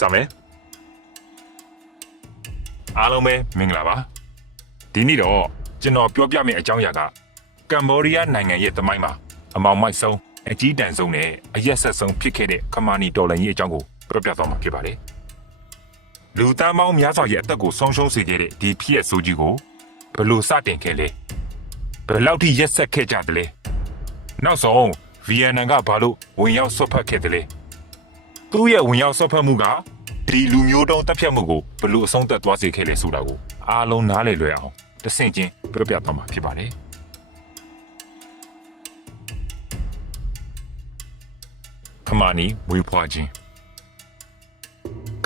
စမယ်အားလုံးပဲမင်္ဂလာပါဒီနေ့တော့ကျွန်တော်ပြောပြမယ့်အကြောင်းအရာကကမ္ဘောဒီးယားနိုင်ငံရဲ့သမိုင်းမှာအမောင်မိုက်ဆုံးအကြီးတန်းဆုံးနဲ့အရက်ဆက်ဆုံးဖြစ်ခဲ့တဲ့ခမာနီတော်လှန်ရေးအကြောင်းကိုပြောပြသွားမှာဖြစ်ပါတယ်လူသားပေါင်းများစွာရဲ့အသက်ကိုဆုံးရှုံးစေခဲ့တဲ့ဒီဖြစ်ရဆိုးကြီးကိုဘယ်လို့စတင်ခဲ့လဲဘယ်လောက်ထိရက်ဆက်ခဲ့ကြသလဲနောက်ဆုံးဗီယက်နမ်ကဘာလို့ဝင်ရောက်ဆွတ်ဖက်ခဲ့သလဲ သူ့ရဲ့ဝင်ရောက်ဆွတ်ဖက်မှုကဒီလူမျိုးတုံးတက်ဖြတ်မှုကိုဘယ်လို့အဆုံးသတ်သွားစေခဲ့လဲဆိုတာကိုအားလုံးနားလည်လွယ်အောင်တစ်ဆင့်ချင်းပြောပြသွားမှာဖြစ်ပါတယ်ခမာနီဝေဖွာခြင်း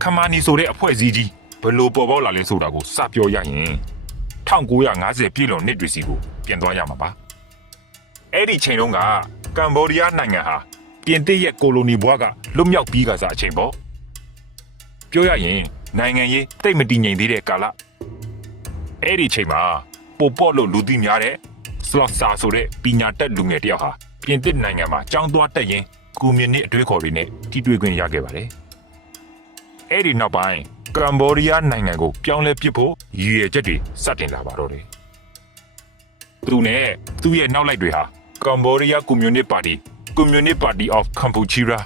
ခမာနီဆိုတဲ့အဖွဲ့အစည်းကြီးဘယ်လို့ပေါ်ပေါက်လာလဲဆိုတာကိုစပြောရရင်1950ပြည့်လွန်နှစ်တွေစီကိုပြန်သွားရမှာပါအဲ့ဒီချိန်တုန်းကကမ္ဘောဒီးယားနိုင်ငံဟာ ပြင်သစ်ရဲ့ကိုလိုနီဘွားကလွတ်မြောက်ပြီးကစားအချိန်ပေါ့ပြောရရင်နိုင်ငံရေးတိတ်မတည်ငြိမ်သေးတဲ့ကာလအဲ့ဒီအချိန်မှာပိုပေါ့လို့လူသိများတဲ့စလော့ဆာဆိုတဲ့ပညာတတ်လူငယ်တစ်ယောက်ဟာပြင်သစ်နိုင်ငံမှာចောင်းသွားတက်ရင်ကွန်မြူနစ်အတွေးခေါ်တွေနဲ့တီးတွေ့ခွင့်ရခဲ့ပါတယ်အဲ့ဒီနောက်ပိုင်းကမ္ဘောဒီးယားနိုင်ငံကိုပြောင်းလဲပစ်ဖို့ရည်ရွယ်ချက်တွေစတင်လာပါတော့တယ်သူနဲ့သူ့ရဲ့နောက်လိုက်တွေဟာကမ္ဘောဒီးယားကွန်မြူနစ်ပါတီ Communist Party of Kampuchea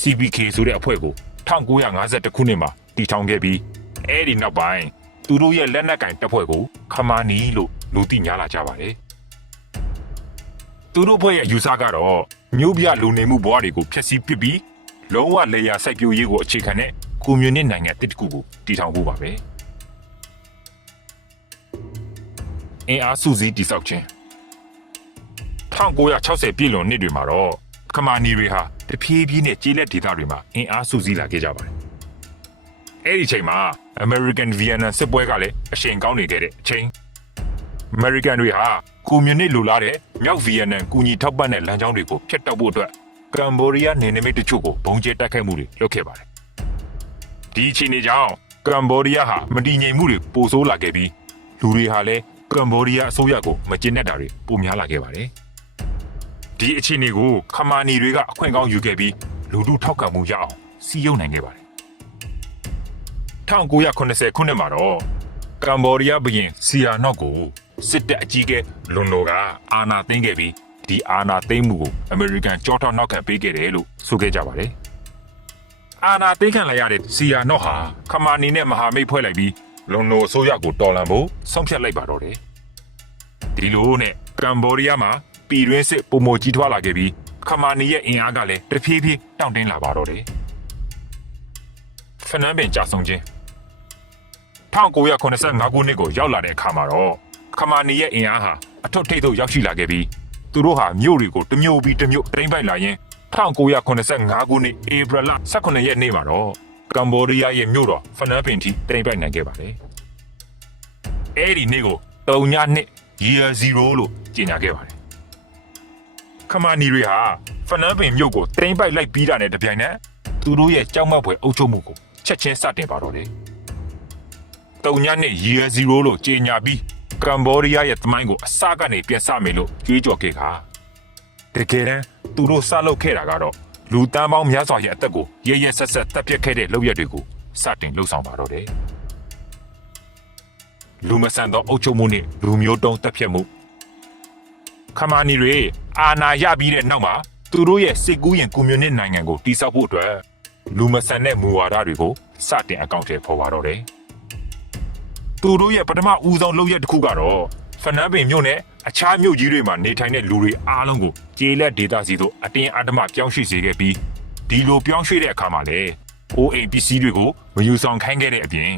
CPK ဆိုတဲ့အဖွဲ့ကို1952ခုနှစ်မှာတည်ထောင်ခဲ့ပြီးအဲ့ဒီနောက်ပိုင်းသူတို့ရဲ့လက်နက်ကင်တပ်ဖွဲ့ကိုခမာနီလို့လူသိများလာကြပါတယ်။သူတို့အဖွဲ့ရဲ့ယူဆကတော့မျိုးပြလူနေမှုဘဝတွေကိုဖျက်ဆီးပစ်ပြီးလုံးဝလေယာစိုက်ပျိုးရေးကိုအခြေခံတဲ့ကွန်မြူနစ်နိုင်ငံတစ်ခုကိုတည်ထောင်ဖို့ပါပဲ။အင်အားစုစည်းတည်ဆောက်ခြင်း1960ပြည်လွန်နှစ်တွေမှာတော့ ခမာနီတွေဟာတဖြည်းဖြည်းနဲ့ကျေးလက်ဒေသတွေမှာအင်အားစုစည်းလာခဲ့ကြပါတယ်။အဲ့ဒီချိန်မှာ American Vietnam စစ်ပွဲကလည်းအရှိန်ကောင်းနေခဲ့တဲ့အချိန် American တွေဟာကွန်မြူနစ်လိုလားတဲ့မြောက်ဗီယက်နမ်ကူညီထောက်ပံ့တဲ့လမ်းကြောင်းတွေကိုဖျက်တောက်ဖို့အတွက်ကမ်ဘောဒီးယားနယ်နိမိတ်တချို့ကိုဘုံကျဲတိုက်ခိုက်မှုတွေလုပ်ခဲ့ပါတယ်။ဒီအချိန်တွေကြောင့်ကမ်ဘောဒီးယားဟာမတည်ငြိမ်မှုတွေပိုဆိုးလာခဲ့ပြီးလူတွေဟာလည်းကမ်ဘောဒီးယားအစိုးရကိုမကျေနပ်တာတွေပိုများလာခဲ့ပါတယ်။ ဒီအခြေအနေကိုခမာနီတွေကအခွင့်ကောင်းယူခဲ့ပြီးလူထုထောက်ခံမှုရအောင်စီးရုံနိုင်ခဲ့ပါတယ်1980ခုနှစ်မှာတော့ကမ်ဘောဒီးယားဘုရင်စီယာနော့ကိုစစ်တပ်အကြီးအကဲလွန်နိုကအာဏာသိမ်းခဲ့ပြီးဒီအာဏာသိမ်းမှုကိုအမေရိကန်ကြောထောက်နောက်ခံပေးခဲ့တယ်လို့ဆိုခဲ့ကြပါတယ်အာဏာသိမ်းခံလိုက်ရတဲ့စီယာနော့ဟာခမာနီနဲ့မဟာမိတ်ဖွဲ့လိုက်ပြီးလွန်နိုအစိုးရကိုတော်လှန်ဖို့ဆုံးဖြတ်လိုက်ပါတော့တယ်ဒီလိုနဲ့ကမ်ဘောဒီးယားမှာ ပြည်တွင်းစစ်ပုံမကြီးထွားလာခဲ့ပြီးခမာနီရဲ့အင်အားကလည်းတဖြည်းဖြည်းတောင့်တင်းလာပါတော့တယ်။ဖနန်းပင်ကြာဆုံးခြင်း1985ခုနှစ်ကိုရောက်လာတဲ့အခါမှာတော့ခမာနီရဲ့အင်အားဟာအထွတ်ထိပ်သို့ရောက်ရှိလာခဲ့ပြီးသူတို့ဟာမြို့တွေကိုတစ်မြို့ပြီးတစ်မြို့တိမ့်ပိုက်လာရင်1985ခုနှစ်ဧပြီလ18ရက်နေ့မှာတော့ကမ်ဘောဒီးယားရဲ့မြို့တော်ဖနန်းပင်ထိတိမ့်ပိုက်နိုင်ခဲ့ပါတယ်။အဲ့ဒီနေ့ကိုတုံညနှစ် year 0လို့ကြေညာခဲ့ပါတယ် ခမာနီတွေဟာဖနန်းပင်မြို့ကိုတိမ့်ပိုက်လိုက်ပြီးတာနဲ့တပြိုင်နက်သူတို့ရဲ့ကြောက်မက်ဖွယ်အုပ်ချုပ်မှုကိုချက်ချင်းစတင်ပါတော့တယ်တုံညနှစ် year 0လို့ကြေညာပြီးကမ်ဘောဒီးယားရဲ့သမိုင်းကိုအစကနေပြန်စမယ်လို့ကြွေးကြော်ခဲ့ခါတကယ်တမ်းသူတို့စလုပ်ခဲ့တာကတော့လူတန်းပေါင်းများစွာရဲ့အသက်ကိုရရဆက်ဆက်တပ်ပစ်ခဲ့တဲ့လုပ်ရက်တွေကိုစတင်လှုပ်ဆောင်ပါတော့တယ်လူမဆန်သောအုပ်ချုပ်မှုနဲ့လူမျိုးတုံးတက်ဖြတ်မှု ခမာနီတွေအာဏာရပြီးတဲ့နောက်မှာသူတို့ရဲ့စစ်ကူးရင်ကွန်မြူနစ်နိုင်ငံကိုတိစောက်ဖို့အတွက်လူမဆန်တဲ့မူဝါဒတွေကိုစတင်အကောင့်ထဲပေါ်ပါတော့တယ်။သူတို့ရဲ့ပထမဦးဆုံးလုပ်ရက်တစ်ခုကတော့ဖနန်းပင်မြို့နဲ့အခြားမြို့ကြီးတွေမှာနေထိုင်တဲ့လူတွေအားလုံးကိုကျေးလက်ဒေသစီသို့အတင်းအဓမ္မပြောင်းရွှေ့စေခဲ့ပြီးဒီလိုပြောင်းရွှေ့တဲ့အခါမှာလည်းအိုးအိမ်ပစ္စည်းတွေကိုမယူဆောင်ခိုင်းခဲ့တဲ့အပြင်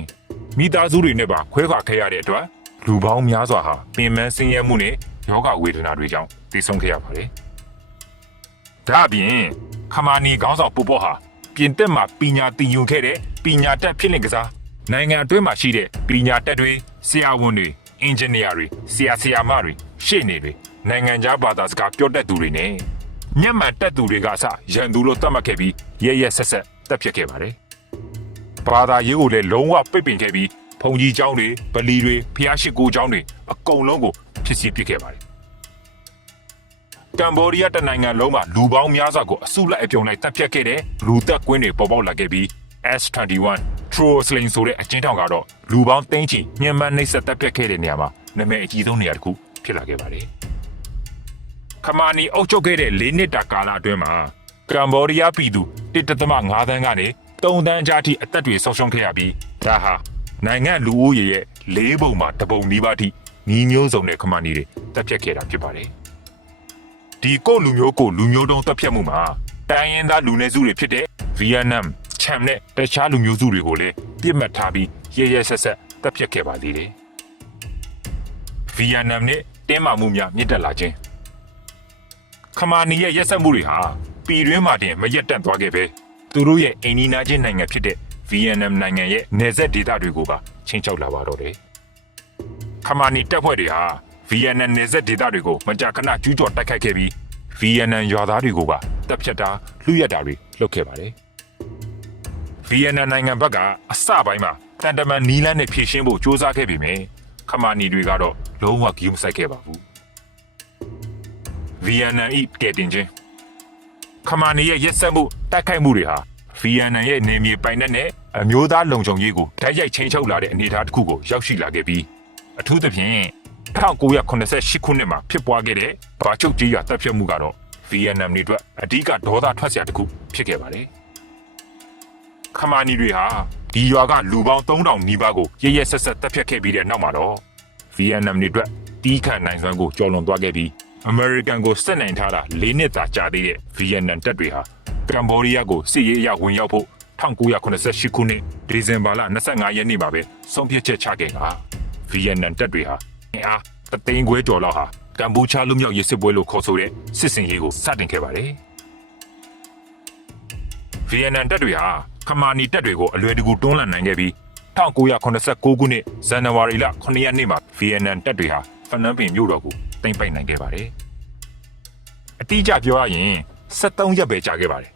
မိသားစုတွေနဲ့ပါခွဲခွာခဲ့ရတဲ့အတွက်လူပေါင်းများစွာဟာပင်ပန်းဆင်းရဲမှုနဲ့ ယောဂဝေဒနာတွေကြောင့်သိဆုံးခဲ့ရပါတယ်။ဒါအပြင်ခမာနီခေါင်းဆောင်ပူပေါဟာပြင်တက်မှာပညာသင်ယူခဲ့တဲ့ပညာတတ်ဖြစ်လင့်ကစားနိုင်ငံအတွင်းမှာရှိတဲ့ပညာတတ်တွေဆရာဝန်တွေအင်ဂျင်နီယာတွေဆရာဆရာမတွေရှေ့နေတွေနိုင်ငံခြားဘာသာစကားပြောတတ်သူတွေနဲ့ညမှန်တတ်သူတွေကအစရန်သူလို့သတ်မှတ်ခဲ့ပြီးရဲရဲဆက်ဆက်တပ်ဖြတ်ခဲ့ပါတယ်။ဘာသာရေးကိုလည်းလုံးဝပိတ်ပင်ခဲ့ပြီးဘုံကြီးကျောင်းတွေဗလီတွေဖျားရှိကိုကျောင်းတွေအကုန်လုံးကို ဖြစ်စီပစ်ခဲ့ပါတယ်ကမ်ဘောဒီးယားတနိုင်ငံလုံးမှာလူပေါင်းများစွာကိုအစုလိုက်အပြုံလိုက်တပ်ဖြတ်ခဲ့တဲ့လူသက်ကွင်းတွေပေါ်ပေါက်လာခဲ့ပြီး S21 Troll Sling ဆိုတဲ့အကျဉ်းထောင်ကတော့လူပေါင်းသိန်းချီညှဉ်းပန်းနှိပ်စက်တပ်ဖြတ်ခဲ့တဲ့နေရာမှာနာမည်အကြီးဆုံးနေရာတစ်ခုဖြစ်လာခဲ့ပါတယ်။ခမာနီအုပ်ချုပ်ခဲ့တဲ့၄နှစ်တာကာလအတွင်းမှာကမ်ဘောဒီးယားပြည်သူ1.5သန်းကနေ3သန်းကြားထိအသက်တွေဆုံးရှုံးခဲ့ရပြီးဒါဟာနိုင်ငံလူဦးရေရဲ့၄ပုံမှာတစ်ပုံနီးပါးထိ ညီမျိုးစုံတဲ့ခမာနီတွေတပ်ဖြတ်ခဲ့တာဖြစ်ပါတယ်။ဒီကိုယ့်လူမျိုးကိုလူမျိုးတုံးတပ်ဖြတ်မှုမှာတိုင်းရင်းသားလူနည်းစုတွေဖြစ်တဲ့ဗီယက်နမ်ချမ်နဲ့တခြားလူမျိုးစုတွေကိုလည်းပြစ်မှတ်ထားပြီးရဲရဲဆက်ဆက်တပ်ဖြတ်ခဲ့ပါသေးတယ်။ဗီယက်နမ်နဲ့တင်းမာမှုများမြင့်တက်လာခြင်းခမာနီရဲ့ရက်စက်မှုတွေဟာပြည်တွင်းမှာတင်မရက်တက်သွားခဲ့ပဲသူတို့ရဲ့အိမ်နီးနားချင်းနိုင်ငံဖြစ်တဲ့ဗီယက်နမ်နိုင်ငံရဲ့နယ်စပ်ဒေသတွေကိုပါချင်းချောက်လာပါတော့တယ်။ခ မာနီတပ်ဖွဲ့တွေဟာဗီယက်နမ်နယ်စပ်ဒေသတွေကိုမကြာခဏကျူးကျော်တိုက်ခိုက်ခဲ့ပြီးဗီယက်နမ်ရွာသားတွေကိုပါတပ်ဖြတ်တာလူရက်တာတွေလုပ်ခဲ့ပါတယ်။ဗီယက်နမ်နိုင်ငံဘက်ကအစပိုင်းမှာတန်တမန်နီလန်းနဲ့ဖြည့်ရှင်းဖို့စ조사ခဲ့ပေမယ့်ခမာနီတွေကတော့လုံးဝဂရုမစိုက်ခဲ့ပါဘူး။ဗီယက်နမ်ဤကဲတင်ချင်းခမာနီရဲ့ရက်စက်မှုတိုက်ခိုက်မှုတွေဟာဗီယက်နမ်ရဲ့နေမြေပိုင်နက်နဲ့အမျိုးသားလုံခြုံရေးကိုတိုက်ရိုက်ချိန်ချုပ်လာတဲ့အနေအထားတစ်ခုကိုရောက်ရှိလာခဲ့ပြီး အထူးသဖြင့်1988ခုနှစ်မှာဖြစ်ပွားခဲ့တဲ့ဘာချုပ်ကြီးရတပ်ဖြတ်မှုကတော့ဗီယက်နမ်တွေအတွက်အဓိကဒေါသထွက်စရာတစ်ခုဖြစ်ခဲ့ပါတယ်။ခမာနီတွေဟာဒီရွာကလူပေါင်း3000နီးပါးကိုရရက်ဆက်ဆက်တပ်ဖြတ်ခဲ့ပြီးတဲ့နောက်မှာတော့ဗီယက်နမ်တွေအတွက်တီးခတ်နိုင်စွမ်းကိုကျော်လွန်သွားခဲ့ပြီးအမေရိကန်ကိုစစ်နိုင်ထားတာ၄နှစ်သာကြာသေးတဲ့ဗီယက်နမ်တပ်တွေဟာကမ်ဘောဒီးယားကိုစစ်ရေးအရဝင်ရောက်ဖို့1988ခုနှစ်ဒီဇင်ဘာလ25ရက်နေ့မှာပဲဆုံးဖြတ်ချက်ချခဲ့တာ ဗီယက်နမ်တပ်တွေဟာအင်အားတသိန်းခွဲကျော်လောက်ဟာကမ်ဘူချာလူမျိုးရေးစစ်ပွဲလို့ခေါ်ဆိုတဲ့စစ်စင်ရေးကိုစတင်ခဲ့ပါတယ်။ဗီယက်နမ်တပ်တွေဟာခမာနီတပ်တွေကိုအလွယ်တကူတွန်းလှန်နိုင်ခဲ့ပြီး1989ခုနှစ်ဇန်နဝါရီလ9ရက်နေ့မှာဗီယက်နမ်တပ်တွေဟာဖနန်းပင်မြို့တော်ကိုသိမ်းပိုက်နိုင်ခဲ့ပါတယ်။အတိအကျပြောရရင်73ရက်ပဲကြာခဲ့ပါတယ်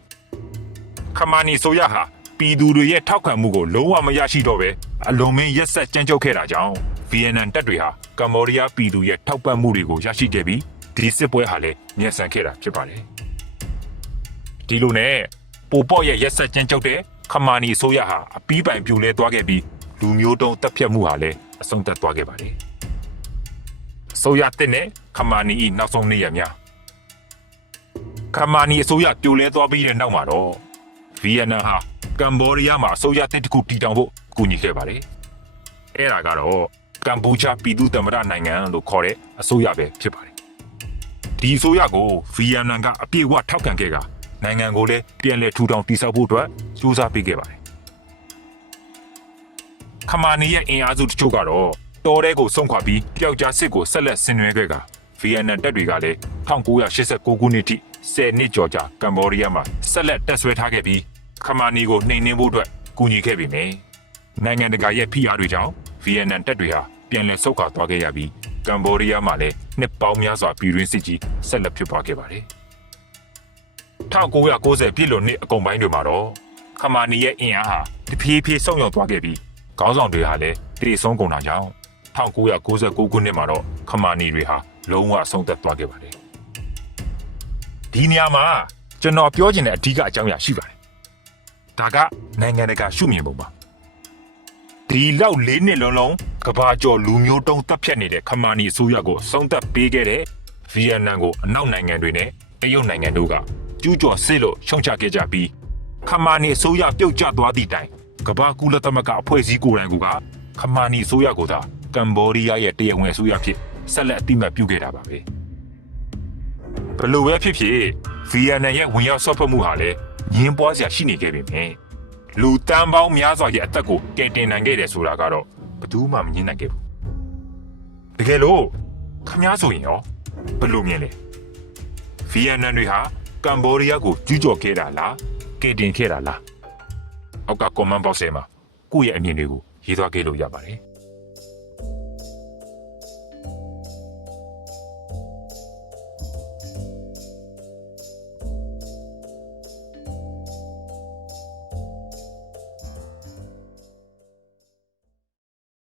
။ခမာနီဆိုရဟာပြည်သူတွေရဲ့ထောက်ခံမှုကိုလုံးဝမရရှိတော့ပဲအလွန်မင်းရက်ဆက်ကြမ်းကြုတ်ခဲ့တာကြောင့် ဗီယက်နမ်တပ်တွေဟာကမ္ဘောဒီးယားပြည်သူရဲ့ထောက်ပံ့မှုတွေကိုရရှိခဲ့ပြီးဒီစစ်ပွဲဟာလည်းညှဉ်းဆန်ခဲ့တာဖြစ်ပါတယ်။ဒီလိုနဲ့ပိုပေါ့ရဲ့ရက်ဆက်ကြမ်းကြုတ်တဲ့ခမာနီဆိုရဟာအပီးပိုင်ပြိုလဲသွားခဲ့ပြီးလူမျိုးတုံးတပ်ဖြတ်မှုဟာလည်းအဆုံးသတ်သွားခဲ့ပါတယ်။ဆိုရတဲ့နဲ့ခမာနီဤနောက်ဆုံးနေ့ရက်များကမာနီအစိုးရပြိုလဲသွားပြီးတဲ့နောက်မှာတော့ဗီယက်နမ်ဟာကမ်ဘောဒီးယားမှာအစိုးရတစ်တစ်ခုတည်ထောင်ဖို့ကူညီခဲ့ပါတယ်။အဲ့ဒါကတော့ ကမ်ဘူချာပြည်သူ့သမ္မတနိုင်ငံလို့ခေါ်တဲ့အစိုးရပဲဖြစ်ပါတယ်။ဒီအစိုးရကိုဗီယက်နမ်ကအပြည့်အဝထောက်ခံခဲ့ကနိုင်ငံကိုလည်းပြန်လည်ထူထောင်တည်ဆောက်ဖို့အတွက်စူးစမ်းပေးခဲ့ပါတယ်။ခမာနီရဲ့အင်အားစုတချို့ကတော့တော်တဲကိုဆုံးခွာပြီးပျောက်ကြားစစ်ကိုဆက်လက်ဆင်နွှဲခဲ့ကဗီယက်နမ်တပ်တွေကလည်း1989ခုနှစ်ထိ10နှစ်ကျော်ကြာကမ်ဘောဒီးယားမှာဆက်လက်တက်ဆွဲထားခဲ့ပြီးခမာနီကိုနှိမ်နင်းဖို့အတွက်ကူညီခဲ့ပေမယ့်နိုင်ငံတကာရဲ့ဖိအားတွေကြောင့်ဗီယက်နမ်တပ်တွေဟာ ပြန်လည်ဆုတ်ခွာသွားခဲ့ရပြီးကမ်ဘောဒီးယားမှာလည်းနှစ်ပေါင်းများစွာပြည်တွင်းစစ်ကြီးဆက်လက်ဖြစ်ပွားခဲ့ပါတယ်1990ပြည့်လွန်နှစ်အကုန်ပိုင်းတွေမှာတော့ခမာနီရဲ့အင်အားဟာတဖြည်းဖြည်းဆုတ်ယုံသွားခဲ့ပြီးခေါင်းဆောင်တွေဟာလည်းတည်ဆုံးကုန်တာကြောင့်1999ခုနှစ်မှာတော့ခမာနီတွေဟာလုံးဝအဆုံးသက်သွားခဲ့ပါတယ်ဒီနေရာမှာကျွန်တော်ပြောချင်တဲ့အဓိကအကြောင်းအရာရှိပါတယ်။ဒါကနိုင်ငံတကာရှုမြင်ပုံပါ။ ဒီလောက်လေးနှစ်လုံးလုံးကဘာကျော်လူမျိုးတုံးတပ်ဖြတ်နေတဲ့ခမာနီအစိုးရကိုဆုံးသက်ပေးခဲ့တဲ့ဗီယက်နမ်ကိုအနောက်နိုင်ငံတွေနဲ့တရုတ်နိုင်ငံတို့ကကျူးကျော်စစ်လို့ရှုံချခဲ့ကြပြီးခမာနီအစိုးရပြုတ်ကျသွားသည့်တိုင်ကဘာကူလသမဂ္ဂအဖွဲ့အစည်းကိုယ်တိုင်ကခမာနီအစိုးရကိုသာကမ်ဘောဒီးယားရဲ့တရားဝင်အစိုးရဖြစ်ဆက်လက်အတိမတ်ပြုခဲ့တာပါပဲ။ဘယ်လိုပဲဖြစ်ဖြစ်ဗီယက်နမ်ရဲ့ဝင်ရောက်ဆော့ဖက်မှုဟာလည်းငင်းပွားစရာရှိနေခဲ့ပေမယ့် လူတန်းပေါင်းများစွာရဲ့အသက်ကိုကယ်တင်နိုင်ခဲ့တယ်ဆိုတာကတော့ဘယ်သူမှမငင်းနိုင်ခဲ့ဘူးတကယ်လို့ခမားဆိုရင်ရောဘယ်လိုမြင်လဲဗီယက်နမ်တွေဟာကမ်ဘောဒီးယားကိုကျူးကျော်ခဲ့တာလားကယ်တင်ခဲ့တာလားအောက်ကကွန်မန့်ဘောက်ဆဲမှာကိုယ့်ရဲ့အမြင်တွေကိုရေးသွားခဲ့လို့ရပါတယ်